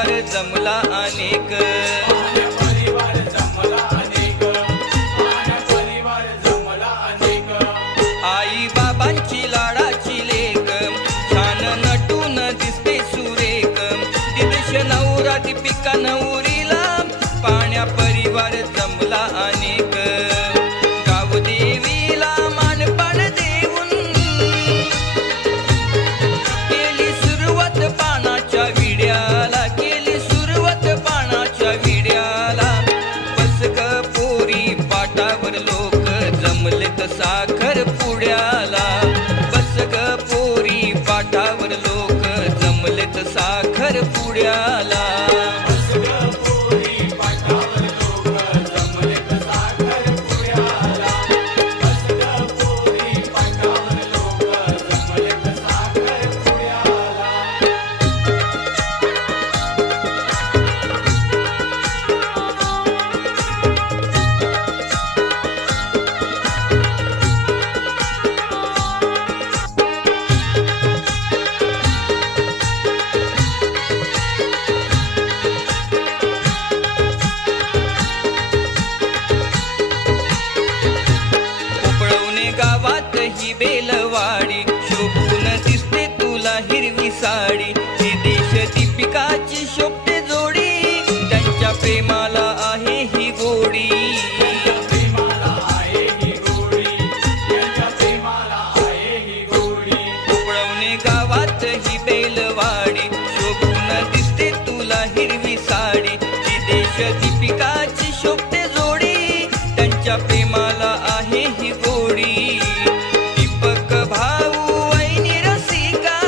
परिवार जमला अनेक। आई बाबांची लाडाची लेक, छान नटून दिसते सुरेख। दिदश नवरा दीपिका नवरीला, पाण्या परिवार जमला अनेक। गावदेवीला मानपान देऊन केली सुरुवात पानाच्या विड्याला, केली सुरुवात पानाच्या विड्याला। बस ग पोरी पाटावर लोक जमलेत साखर पुड्याला। बस ग पोरी पाटावर लोक जमलेत साखर पुड्याला। गावात ही बेलवाडी, शोभून दिसते तुला हिरवी साडी। ही देश दीपिकाची शोभते जोडी, त्यांच्या प्रेमाला आहे ही गोडी। उपळवणे गावात ही बेलवाडी, शोभून दिसते तुला हिरवी साडी। ही देश दीपिकाची शोभते जोडी, त्यांच्या प्रेमाला आहे ही गोडी। दीपक भाऊ वैनी रसिका,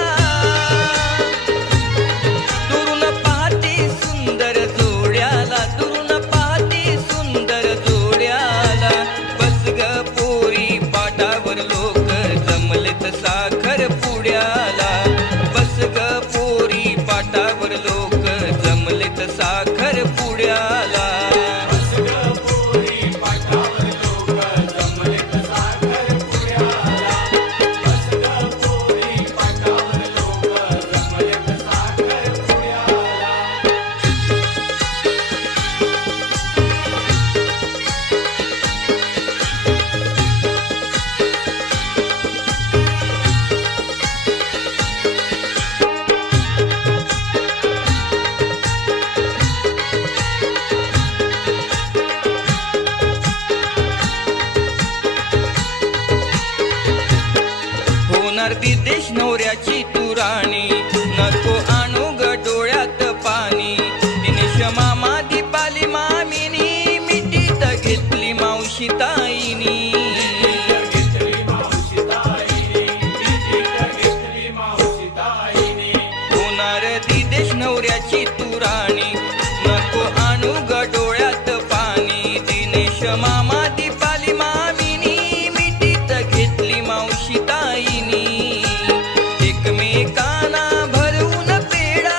दुरून पाहते सुंदर जोड्याला, दुरून पाहते सुंदर जोड्याला। बस ग पोरी पाटावर लोक जमलेत साखर पुड्याला। बस ग पोरी पाटावर लोक जमलेत साखर पुड्याला। विदेश नवऱ्याची तू राणी, नको आणू ग डोळ्यात पाणी। दिनेश मामा दीपाली मामीनी, मिठीत घेतली मावशी ताईनी। होणार विदेश नवऱ्याची तू राणी, नको आणू ग डोळ्यात पाणी। दिनेश मामा दीपाली मामीनी, मिठीत घेतली मावशी ताईनी। एकमेकांना भरवून पेडा,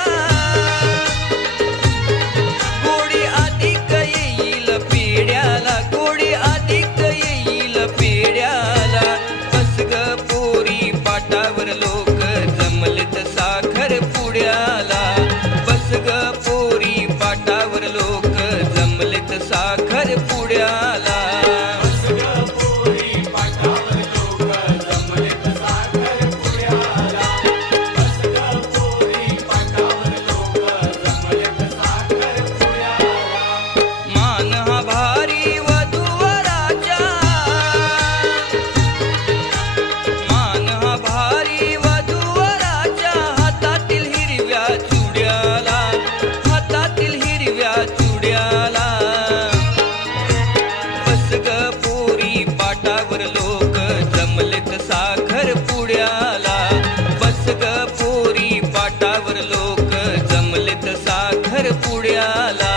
गोडी अधिक येईल पेड्याला, गोडी अधिक येईल पेड्याला। बस ग पोरी पाटावर लोक जमलेत साखर पुड्याला। बस ग पोरी पाटावर लोक जमलेत साखर पुड्याला। पाटावर लोक जमलेत साखर पुड्याला। बस ग पोरी पाटावर लोक जमलेत साखर पुड्याला।